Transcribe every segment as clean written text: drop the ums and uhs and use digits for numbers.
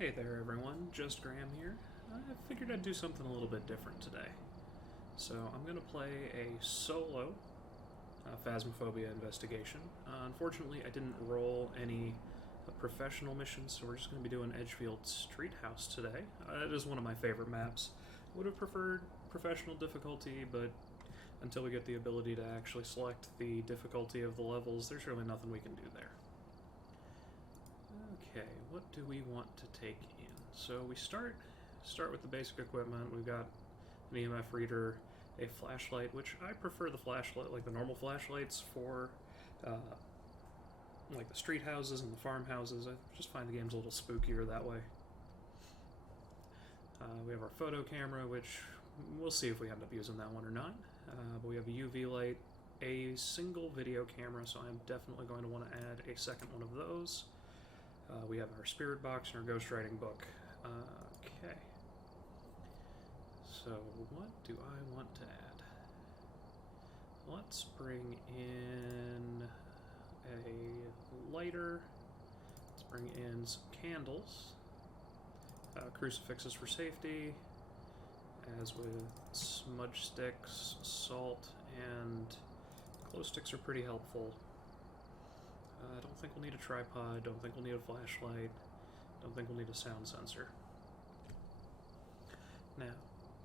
Hey there everyone, Just Graham here. I figured I'd do something a little bit different today. So I'm going to play a solo Phasmophobia investigation. Unfortunately, I didn't roll any professional missions, so we're just going to be doing Edgefield Street House today. It is one of my favorite maps. Would have preferred professional difficulty, but until we get the ability to actually select the difficulty of the levels, there's really nothing we can do there. Okay, what do we want to take in? So we start with the basic equipment. We've got an EMF reader, a flashlight, which I prefer the flashlight, like the normal flashlights for like the street houses and the farmhouses. I just find the game's a little spookier that way. We have our photo camera, which we'll see if we end up using that one or not. But we have a UV light, a single video camera, so I'm definitely going to want to add a second one of those. We have our spirit box and our ghostwriting book. Okay. So what do I want to add? Let's bring in a lighter. Let's bring in some candles. Crucifixes for safety. As with smudge sticks, salt, and glow sticks are pretty helpful. I don't think we'll need a tripod, don't think we'll need a flashlight, don't think we'll need a sound sensor. Now,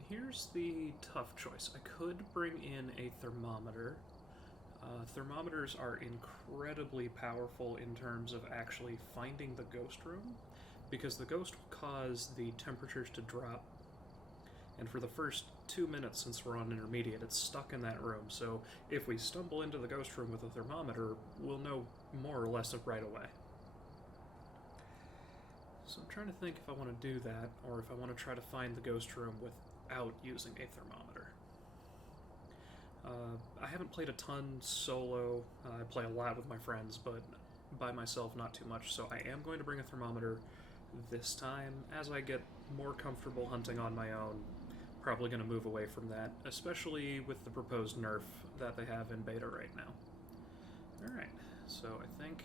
here's the tough choice. I could bring in a thermometer. Thermometers are incredibly powerful in terms of actually finding the ghost room, because the ghost will cause the temperatures to drop. And for the first 2 minutes, since we're on intermediate, it's stuck in that room. So if we stumble into the ghost room with a thermometer, we'll know more or less right away. So I'm trying to think if I want to do that, or if I want to try to find the ghost room without using a thermometer. I haven't played a ton solo. I play a lot with my friends, but by myself not too much. So I am going to bring a thermometer this time. As I get more comfortable hunting on my own, probably going to move away from that, especially with the proposed nerf that they have in beta right now. Alright, so I think...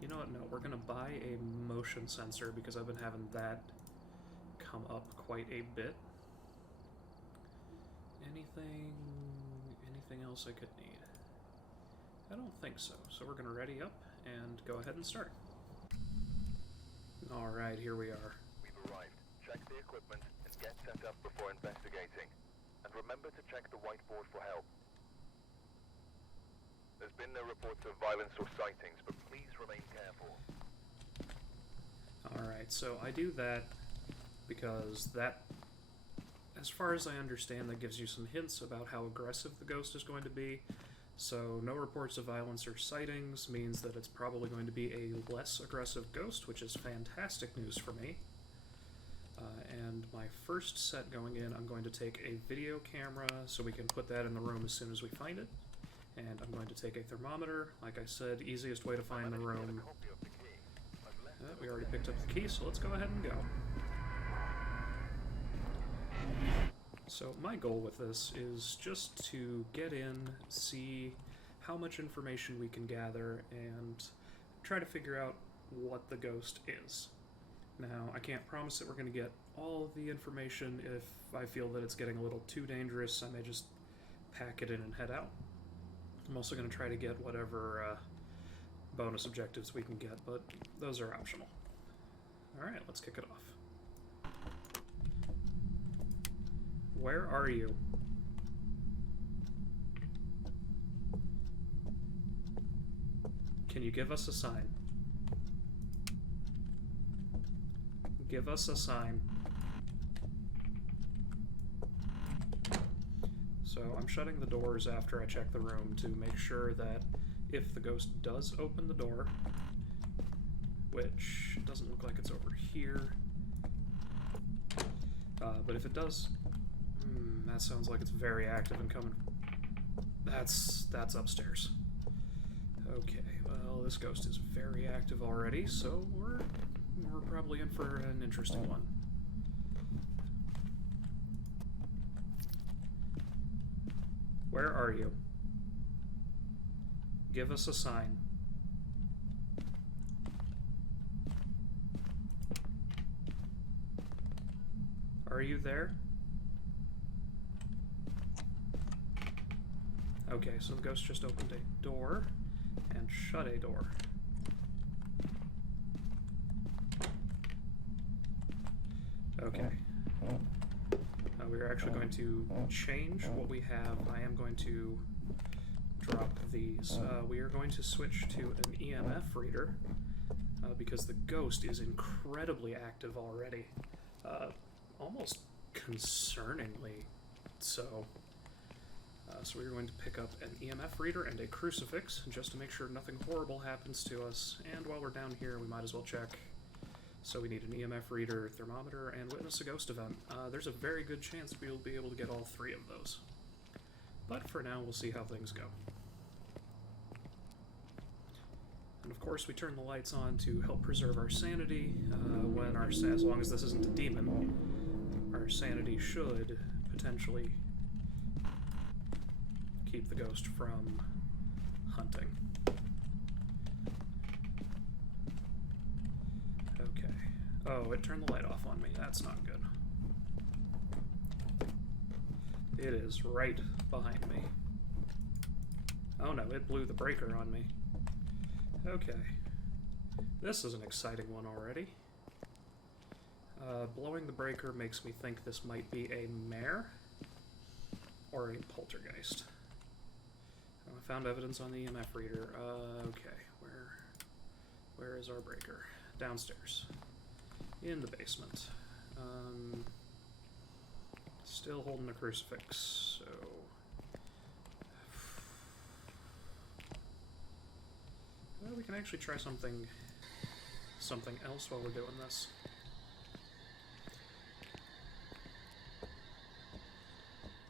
you know what, no, we're going to buy a motion sensor because I've been having that come up quite a bit. Anything else I could need? I don't think so, so we're going to ready up and go ahead and start. Alright, here we are. We've arrived. Check the equipment and get set up before investigating. And remember to check the whiteboard for help. There's been no reports of violence or sightings, but please remain careful. Alright, so I do that because that, as far as I understand, that gives you some hints about how aggressive the ghost is going to be. So no reports of violence or sightings means that it's probably going to be a less aggressive ghost, which is fantastic news for me. And my first set going in, I'm going to take a video camera so we can put that in the room as soon as we find it. And I'm going to take a thermometer. Like I said, easiest way to find the room. We already picked up the key, so let's go ahead and go. So my goal with this is just to get in, see how much information we can gather, and try to figure out what the ghost is. Now, I can't promise that we're going to get all of the information. If I feel that it's getting a little too dangerous, I may just pack it in and head out. I'm also going to try to get whatever bonus objectives we can get, but those are optional. Alright, let's kick it off. Where are you? Can you give us a sign? Give us a sign. So I'm shutting the doors after I check the room to make sure that if the ghost does open the door, which doesn't look like it's over here, but if it does, that sounds like it's very active and coming. That's upstairs. Okay, well, this ghost is very active already, so we're probably in for an interesting one. Where are you? Give us a sign. Are you there? Okay, so the ghost just opened a door and shut a door. Okay. We're actually going to change what we have. I am going to drop these. We are going to switch to an EMF reader because the ghost is incredibly active already. Almost concerningly so. So we're going to pick up an EMF reader and a crucifix just to make sure nothing horrible happens to us. And while we're down here, we might as well check. So we need an EMF reader, thermometer, and witness a ghost event. There's a very good chance we'll be able to get all three of those. But for now, we'll see how things go. And of course, we turn the lights on to help preserve our sanity. As long as this isn't a demon, our sanity should potentially keep the ghost from hunting. Okay. Oh, it turned the light off on me. That's not good. It is right behind me. Oh no, it blew the breaker on me. Okay. This is an exciting one already. Blowing the breaker makes me think this might be a mare or a poltergeist. I found evidence on the EMF reader. Okay, where is our breaker? Downstairs. In the basement. Still holding the crucifix, so... Well, we can actually try something else while we're doing this.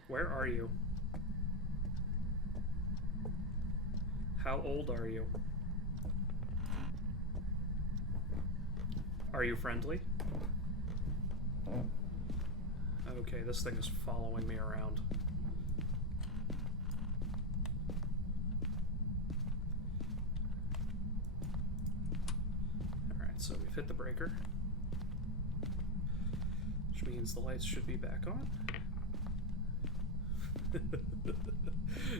Where are you? How old are you? Are you friendly? Okay, this thing is following me around. Alright, so we've hit the breaker, which means the lights should be back on.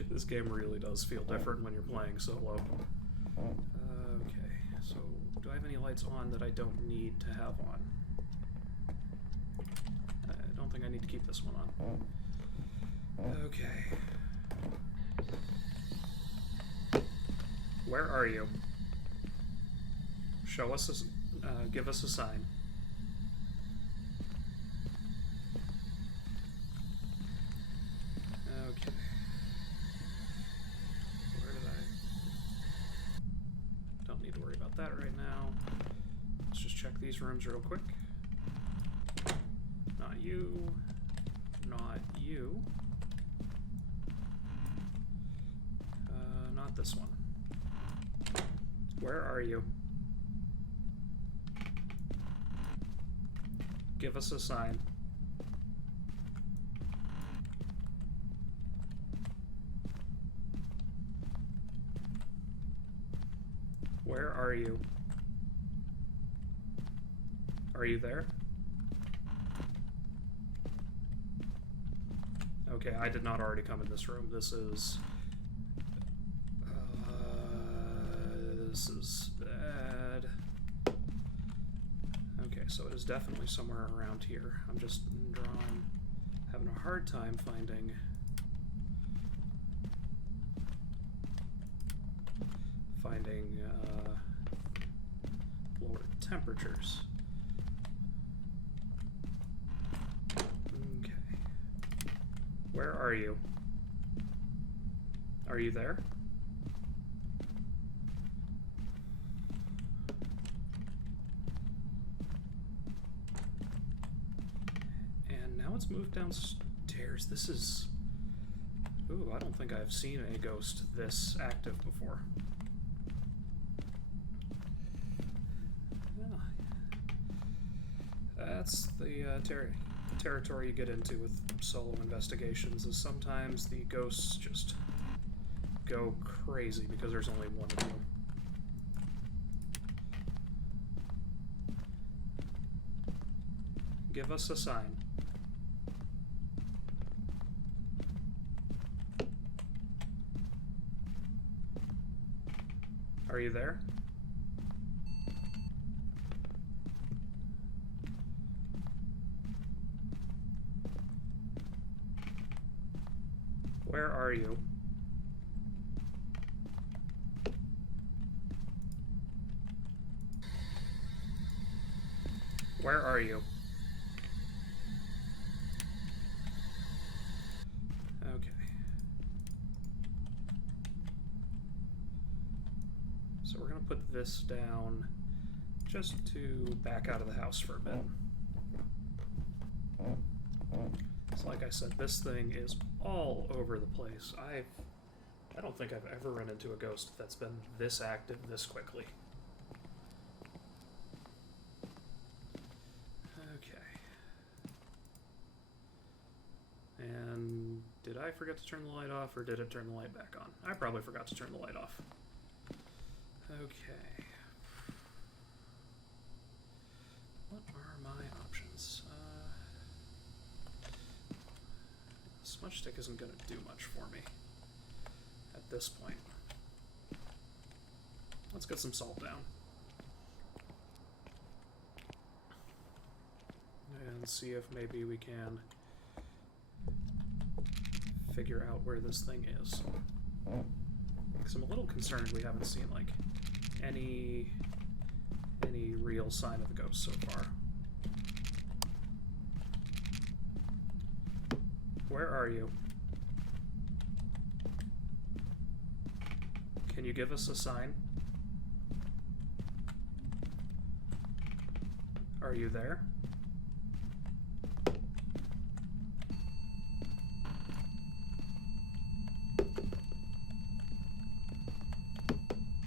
This game really does feel different when you're playing solo. Okay, so do I have any lights on that I don't need to have on? I don't think I need to keep this one on. Okay. Where are you? Show us give us a sign. Okay. Where did I... Don't need to worry about that right now. Let's just check these rooms real quick. Not you. Not you. Not this one. Where are you? Give us a sign. Where are you? Are you there? Okay, I did not already come in this room. This is bad. Okay, so it is definitely somewhere around here. I'm just having a hard time finding lower temperatures. Okay. Where are you? Are you there? And now it's moved downstairs. This is... Ooh, I don't think I've seen a ghost this active before. That's the territory you get into with solo investigations, is sometimes the ghosts just go crazy because there's only one of you. Give us a sign. Are you there? Where are you? Where are you? Okay. So we're gonna put this down just to back out of the house for a bit. So like I said, this thing is all over the place. I don't think I've ever run into a ghost that's been this active this quickly. Okay. And did I forget to turn the light off, or did it turn the light back on? I probably forgot to turn the light off. Okay. What are my options? Smudge stick isn't going to do much for me at this point. Let's get some salt down. And see if maybe we can figure out where this thing is. Because I'm a little concerned we haven't seen, like, any real sign of the ghost so far. Where are you? Can you give us a sign? Are you there?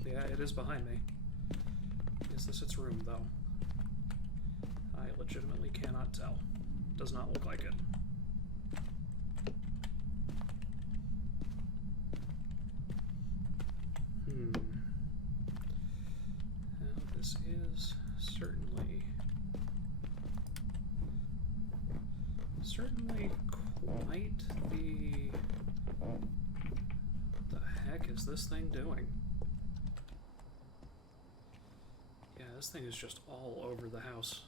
Yeah, it is behind me. Is this its room, though? I legitimately cannot tell. Does not look like it. Now, this is certainly quite the... What the heck is this thing doing? Yeah, this thing is just all over the house.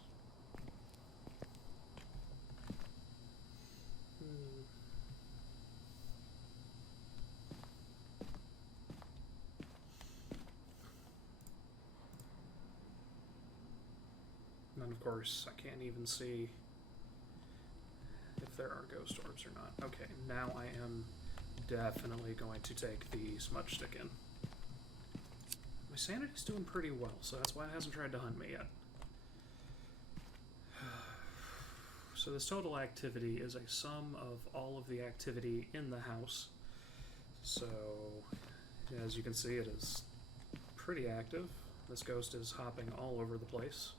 And of course, I can't even see if there are ghost orbs or not. Okay, now I am definitely going to take the smudge stick in. My sanity's doing pretty well, so that's why it hasn't tried to hunt me yet. So this total activity is a sum of all of the activity in the house. So, as you can see, it is pretty active. This ghost is hopping all over the place.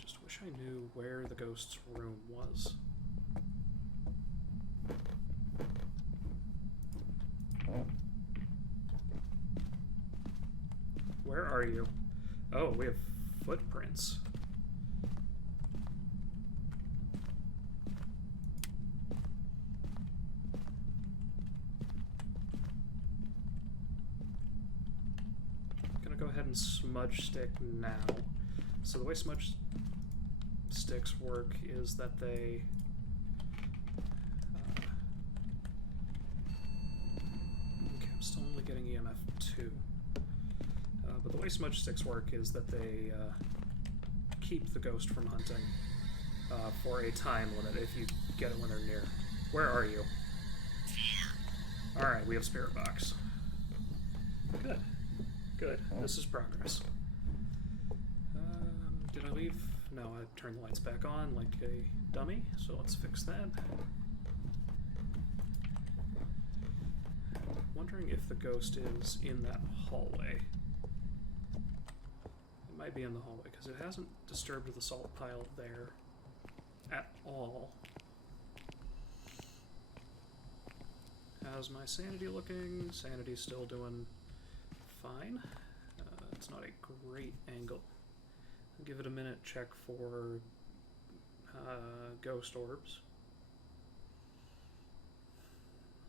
Just wish I knew where the ghost's room was. Where are you? Oh, we have footprints. Go ahead and smudge stick now. So the way smudge sticks work is that they okay, I'm still only getting EMF 2. But the way smudge sticks work is that they keep the ghost from hunting for a time limit if you get it when they're near. Where are you? Alright, we have spirit box. Good. Good. This is progress. Did I leave? No, I turned the lights back on like a dummy, so let's fix that. Wondering if the ghost is in that hallway. It might be in the hallway, because it hasn't disturbed the salt pile there at all. How's my sanity looking? Sanity's still doing fine. It's not a great angle. I'll give it a minute, check for ghost orbs.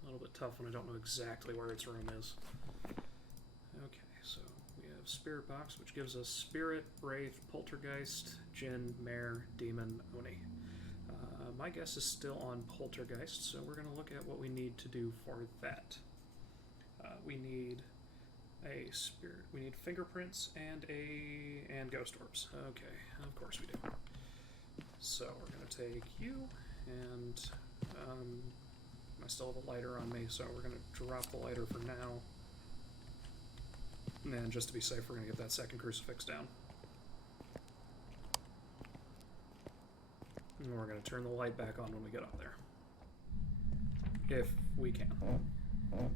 A little bit tough when I don't know exactly where its room is. spirit box, which gives us spirit, wraith, poltergeist, djinn, mare, demon, oni. My guess is still on poltergeist, so we're going to look at what we need to do for that. We need a spirit. We need fingerprints and ghost orbs. Okay, of course we do. So we're going to take you, and I still have a lighter on me, so we're going to drop the lighter for now. And then, just to be safe, we're going to get that second crucifix down. And we're going to turn the light back on when we get up there. If we can. I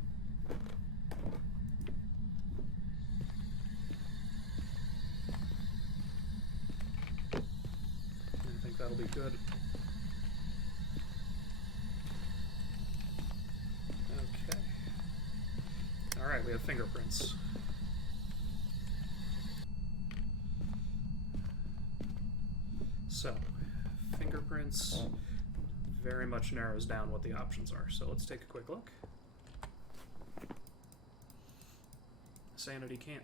think that'll be good. Okay. Alright, we have fingerprints. So, fingerprints very much narrows down what the options are. So let's take a quick look. Sanity can't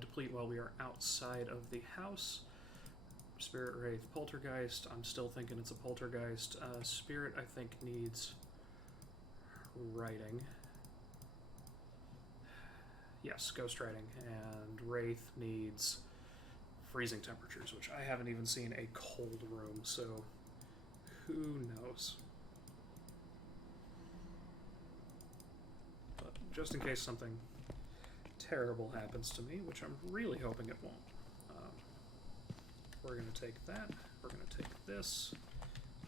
deplete while we are outside of the house. Spirit, wraith, poltergeist. I'm still thinking it's a poltergeist. Spirit, I think, needs writing. Yes, ghost writing. And wraith needs freezing temperatures, which I haven't even seen a cold room, so who knows. But just in case something terrible happens to me, which I'm really hoping it won't, we're going to take that, we're going to take this,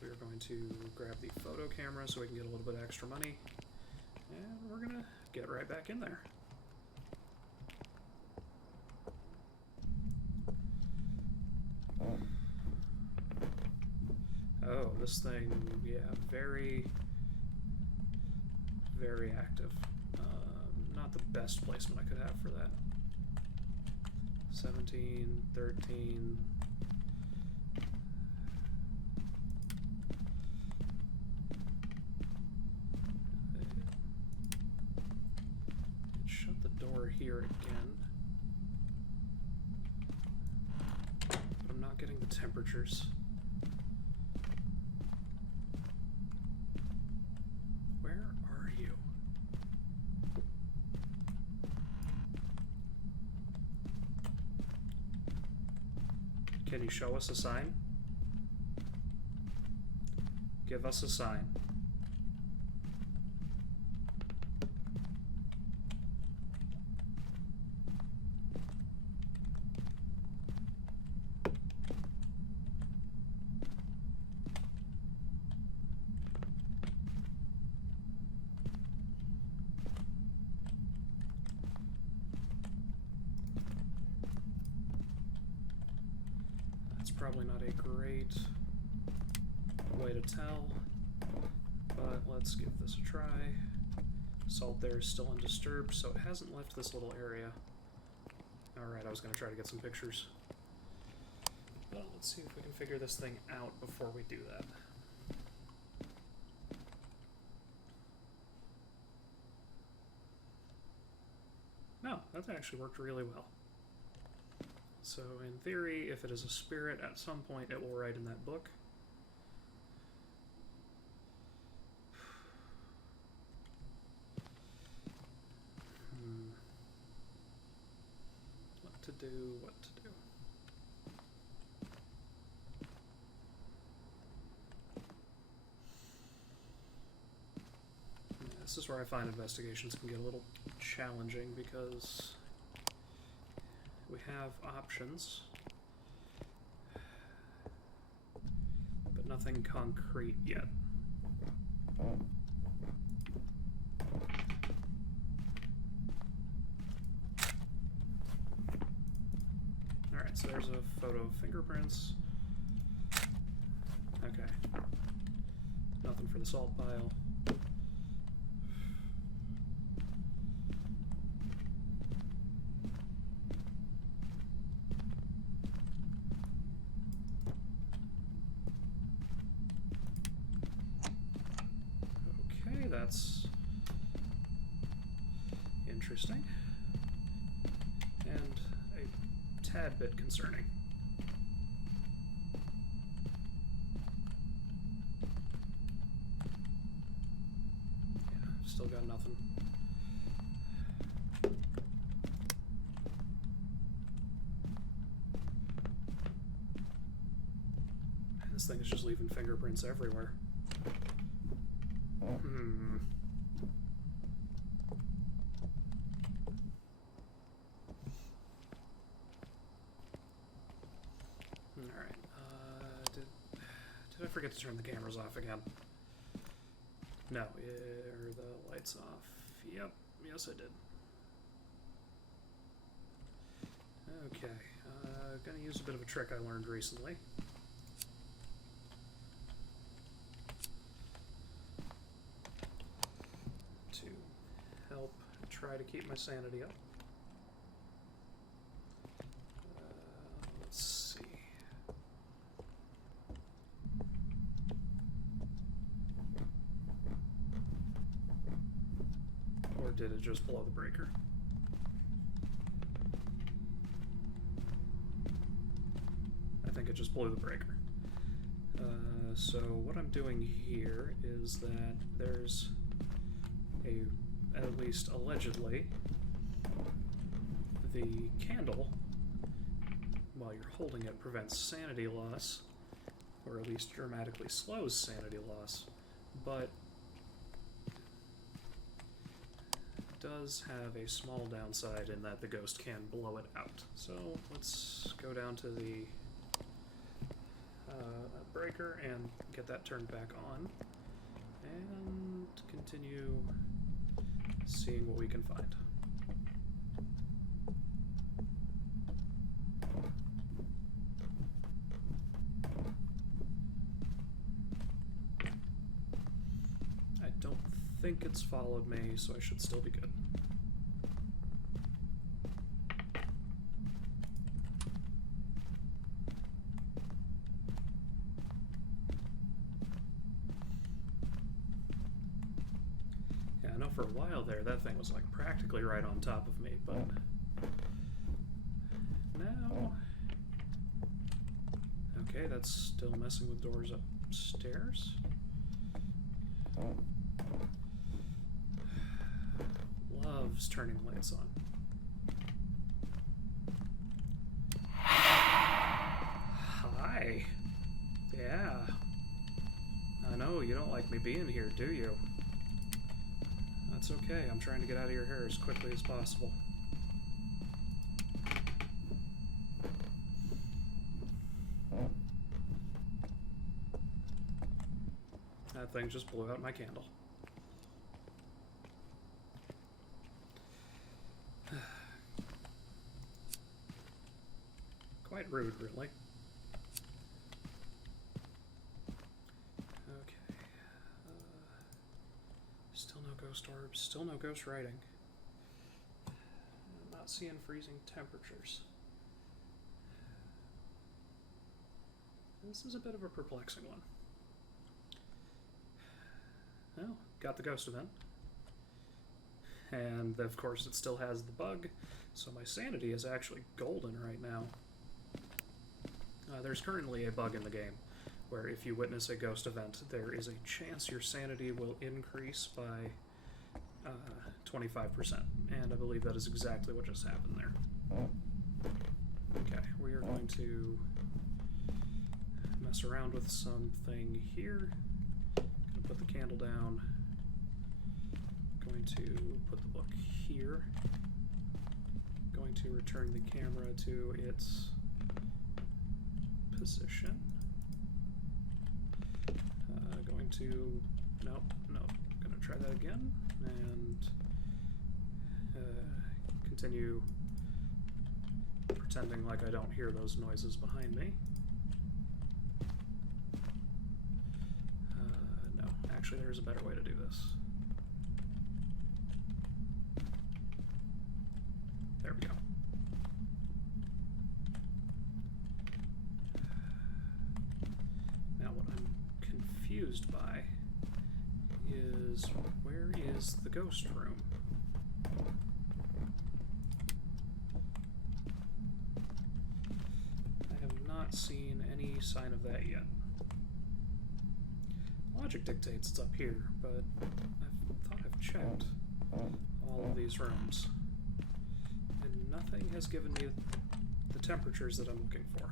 we're going to grab the photo camera so we can get a little bit of extra money, and we're going to get right back in there. Oh, this thing, yeah, very, very active. Not the best placement I could have for that. 17, 13. Shut the door here again. But I'm not getting the temperatures. Can you show us a sign? Give us a sign. Probably not a great way to tell, but let's give this a try. Salt there is still undisturbed, so it hasn't left this little area. Alright, I was going to try to get some pictures. Well, let's see if we can figure this thing out before we do that. No, that actually worked really well. So in theory, if it is a spirit, at some point it will write in that book. What to do, what to do. Yeah, this is where I find investigations can get a little challenging because we have options, but nothing concrete yet. Alright, so there's a photo of fingerprints. Okay. Nothing for the salt pile. That's interesting. And tad bit concerning. Yeah, still got nothing. This thing is just leaving fingerprints everywhere. Alright, did I forget to turn the cameras off again? No, or the lights off. Yep, yes I did. Okay, gonna use a bit of a trick I learned recently. To help try to keep my sanity up. Let's see. Or did it just blow the breaker? I think it just blew the breaker. So what I'm doing here is that there's a, at least allegedly, the candle, while you're holding it, prevents sanity loss, or at least dramatically slows sanity loss, but does have a small downside in that the ghost can blow it out. So let's go down to the breaker and get that turned back on, and continue seeing what we can find. I don't think it's followed me, so I should still be good. Yeah, I know for a while there that thing was like practically right on top of me, but now... Okay, that's still messing with doors upstairs. Loves turning lights on. Hi. Yeah. I know, you don't like me being here, do you? That's okay, I'm trying to get out of your hair as quickly as possible. That thing just blew out my candle. Quite rude, really. Okay. Still no ghost orbs. Still no ghost writing. I'm not seeing freezing temperatures. This is a bit of a perplexing one. Well, got the ghost event. And of course it still has the bug, so my sanity is actually golden right now. There's currently a bug in the game where if you witness a ghost event, there is a chance your sanity will increase by 25%, and I believe that is exactly what just happened there. Okay, we are going to mess around with something here. Gonna put the candle down. Going to put the book here. Going to return the camera to its position. Going to, nope, gonna try that again, and continue pretending like I don't hear those noises behind me. No, actually there's a better way to do this. There we go. Now what I'm confused by is, where is the ghost room? not seen any sign of that yet. Logic dictates it's up here, but I thought I've checked all of these rooms, and nothing has given me the temperatures that I'm looking for.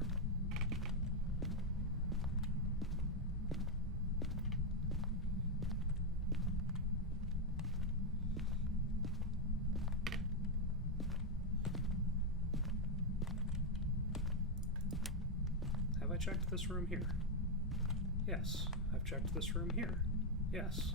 Have I checked this room here? Yes. I've checked this room here. Yes.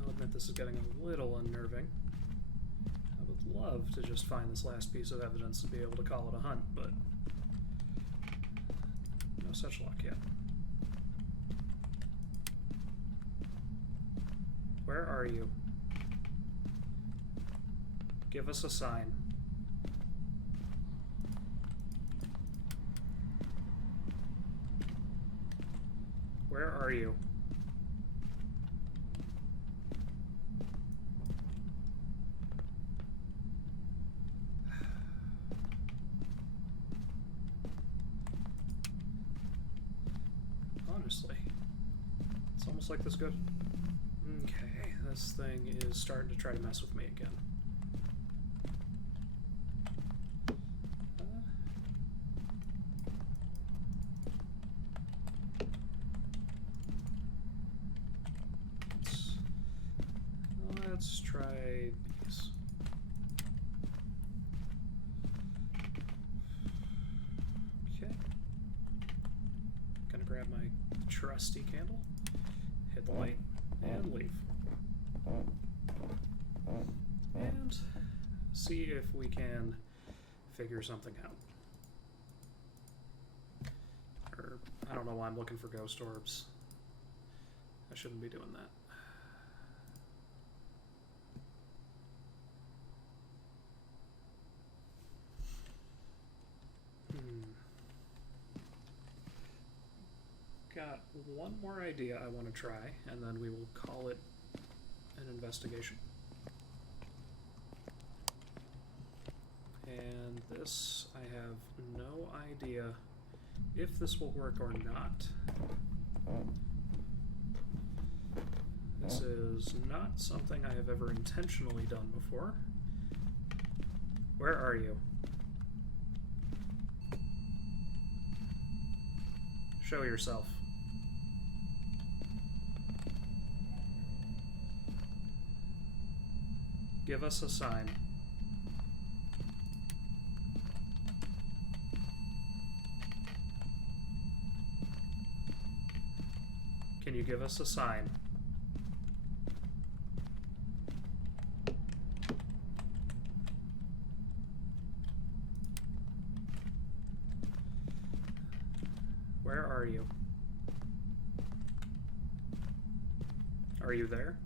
I'll admit this is getting a little unnerving. I would love to just find this last piece of evidence and be able to call it a hunt, but no such luck yet. Where are you? Give us a sign. Where are you? Honestly, it's almost like this good. Okay, this thing is starting to try to mess with me again. Let's try these. Okay. Gonna grab my trusty candle, hit the light, and leave. And see if we can figure something out. Or, I don't know why I'm looking for ghost orbs. I shouldn't be doing that. Got one more idea I want to try, and then we will call it an investigation. And this, I have no idea if this will work or not. This is not something I have ever intentionally done before. Where are you? Show yourself. Give us a sign. Can you give us a sign? Where are you? Are you there?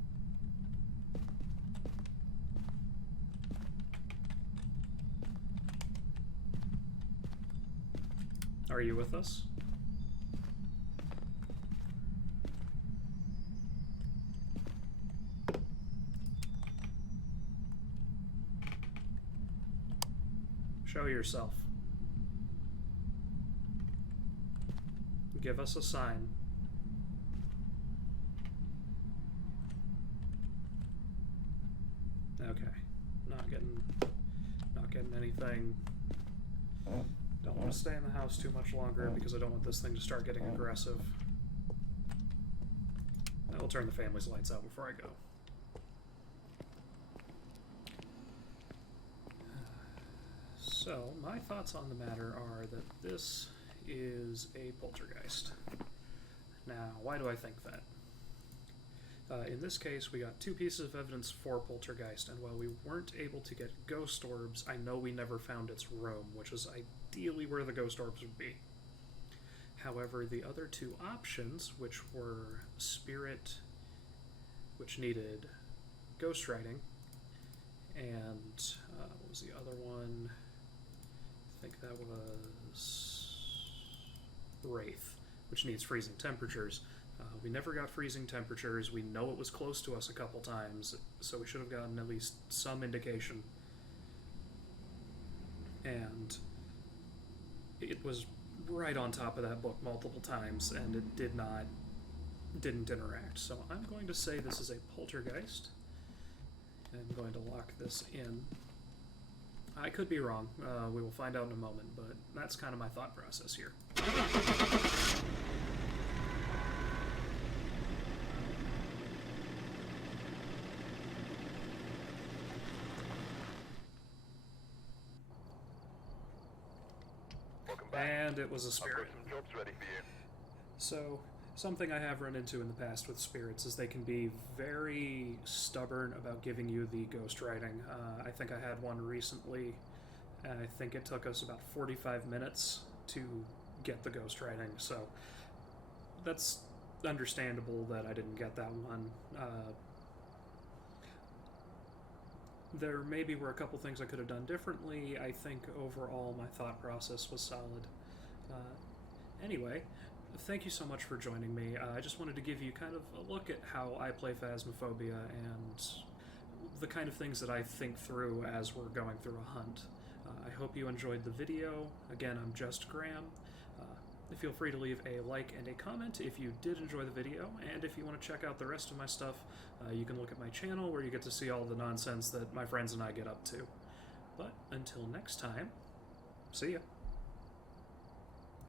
Are you with us? Show yourself. Give us a sign. Okay. Not getting anything. Don't want to stay in the house too much longer because I don't want this thing to start getting aggressive. I will turn the family's lights out before I go. So, my thoughts on the matter are that this is a poltergeist. Now, why do I think that? In this case, we got two pieces of evidence for poltergeist, and while we weren't able to get ghost orbs, I know we never found its room, which is ideally where the ghost orbs would be. However, the other two options, which were spirit, which needed ghost writing, and what was the other one? I think that was wraith, which needs freezing temperatures. We never got freezing temperatures. We know it was close to us a couple times, so we should have gotten at least some indication. And it was right on top of that book multiple times, and it didn't interact. So I'm going to say this is a poltergeist. I'm going to lock this in. I could be wrong. We will find out in a moment, but that's kind of my thought process here. Welcome back. And it was a I've spirit. got some jobs ready for you. So, something I have run into in the past with spirits is they can be very stubborn about giving you the ghost writing. I think I had one recently, and I think it took us about 45 minutes to get the ghost writing, so that's understandable that I didn't get that one. There maybe were a couple things I could have done differently. I think overall my thought process was solid. Anyway, thank you so much for joining me. I just wanted to give you kind of a look at how I play Phasmophobia and the kind of things that I think through as we're going through a hunt. I hope you enjoyed the video. Again, I'm Just Graham. Feel free to leave a like and a comment if you did enjoy the video, and if you want to check out the rest of my stuff, you can look at my channel where you get to see all the nonsense that my friends and I get up to. But until next time, see ya.